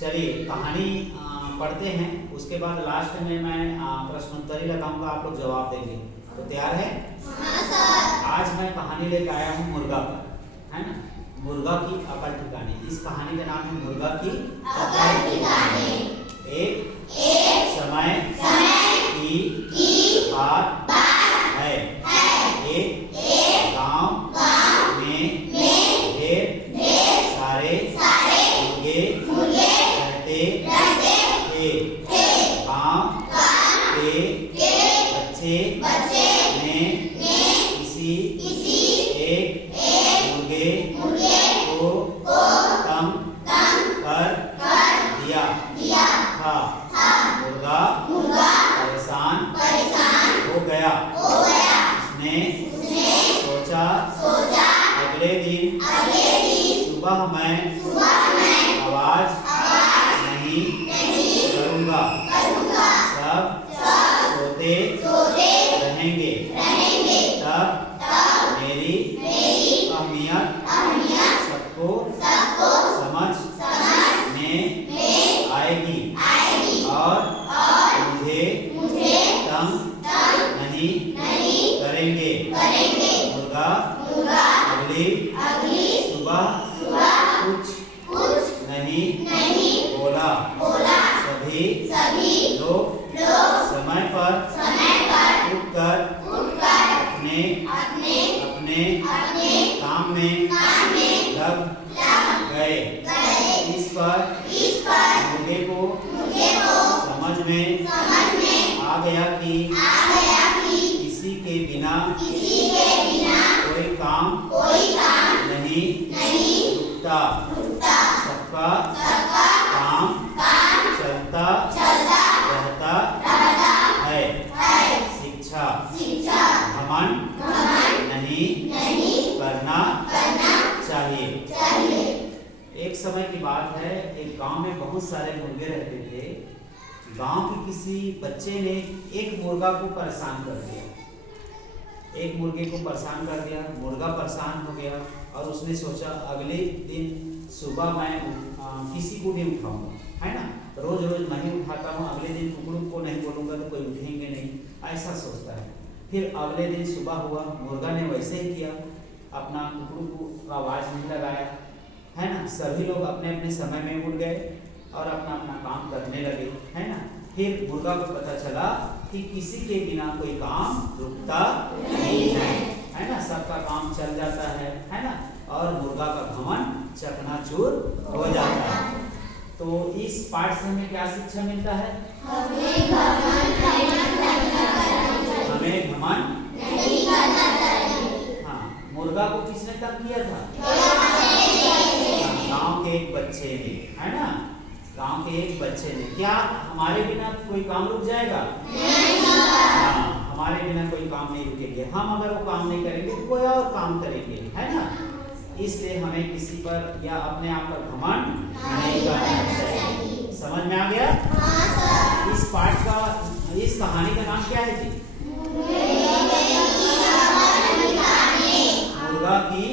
चलिए कहानी पढ़ते हैं, उसके बाद लास्ट में मैं प्रश्नोत्तरी लगाऊंगा, आप लोग जवाब देंगे। तो तैयार है? हाँ सर। आज मैं कहानी लेकर आया हूँ मुर्गा पर, है ना। मुर्गा की अकल ठिकाने। इस कहानी का नाम है मुर्गा की अकल ठिकाने। एक समय की बात है। एक गांव में ढेर सारे मुर्गे रहते थे। गांव के बच्चे ने किसी एक मुर्गे को तंग कर दिया था। मुर्गा परेशान हो गया। उसने सोचा अगले दिन सुबह मैं आवाज नहीं करूंगा, सब सोते रहेंगे, तब मेरी अहमियत सबको समझ में आएगी और मुझे तंग नहीं करेंगे। मुर्गा अगली सुबह कुछ नहीं बोला। सभी लोग समय पर उठकर अपने काम में लग गए। इस पर मुर्गे को समझ में आ गया कि किसी के बिना कोई काम नहीं रुकता। सबका काम चलता रहता है। शिक्षा घमंड नहीं करना चाहिए। एक समय की बात है, एक गांव में बहुत सारे मुर्गे रहते थे। गांव के किसी बच्चे ने एक मुर्गा को परेशान कर दिया। एक मुर्गे को परेशान कर दिया, मुर्गा परेशान हो गया और उसने सोचा अगले दिन सुबह मैं किसी को भी उठाऊंगा, है ना। रोज मैं ही उठाता हूँ, अगले दिन कुकड़ू को नहीं बोलूंगा तो कोई उठेंगे नहीं, ऐसा सोचता है। फिर अगले दिन सुबह हुआ, मुर्गा ने वैसे ही किया, अपना कुकड़ू को आवाज नहीं लगाया, है ना। सभी लोग अपने अपने समय में उठ गए और अपना अपना काम करने लगे, है ना। फिर मुर्गा को पता चला कि किसी के बिना कोई काम रुकता नहीं है ना। सबका काम चल जाता है ना। और मुर्गा का घमंड चकनाचूर हो जाता है। तो इस पाठ से हमें क्या शिक्षा मिलता है? हमें घमंड नहीं करना चाहिए। हाँ, मुर्गा को किसने तंग किया था? गांव के एक बच्चे ने, है ना। गांव के एक बच्चे ने। क्या हमारे बिना कोई काम रुक जाएगा? हाँ, हमारे बिना कोई काम नहीं रुकेंगे। हम अगर वो काम नहीं करेंगे तो कोई और काम करेंगे, है ना। इसलिए हमें किसी पर या अपने आप पर घमंड नहीं करना चाहिए। समझ में आ गया? इस पाठ का, इस कहानी का नाम क्या है जी? मुर्गा की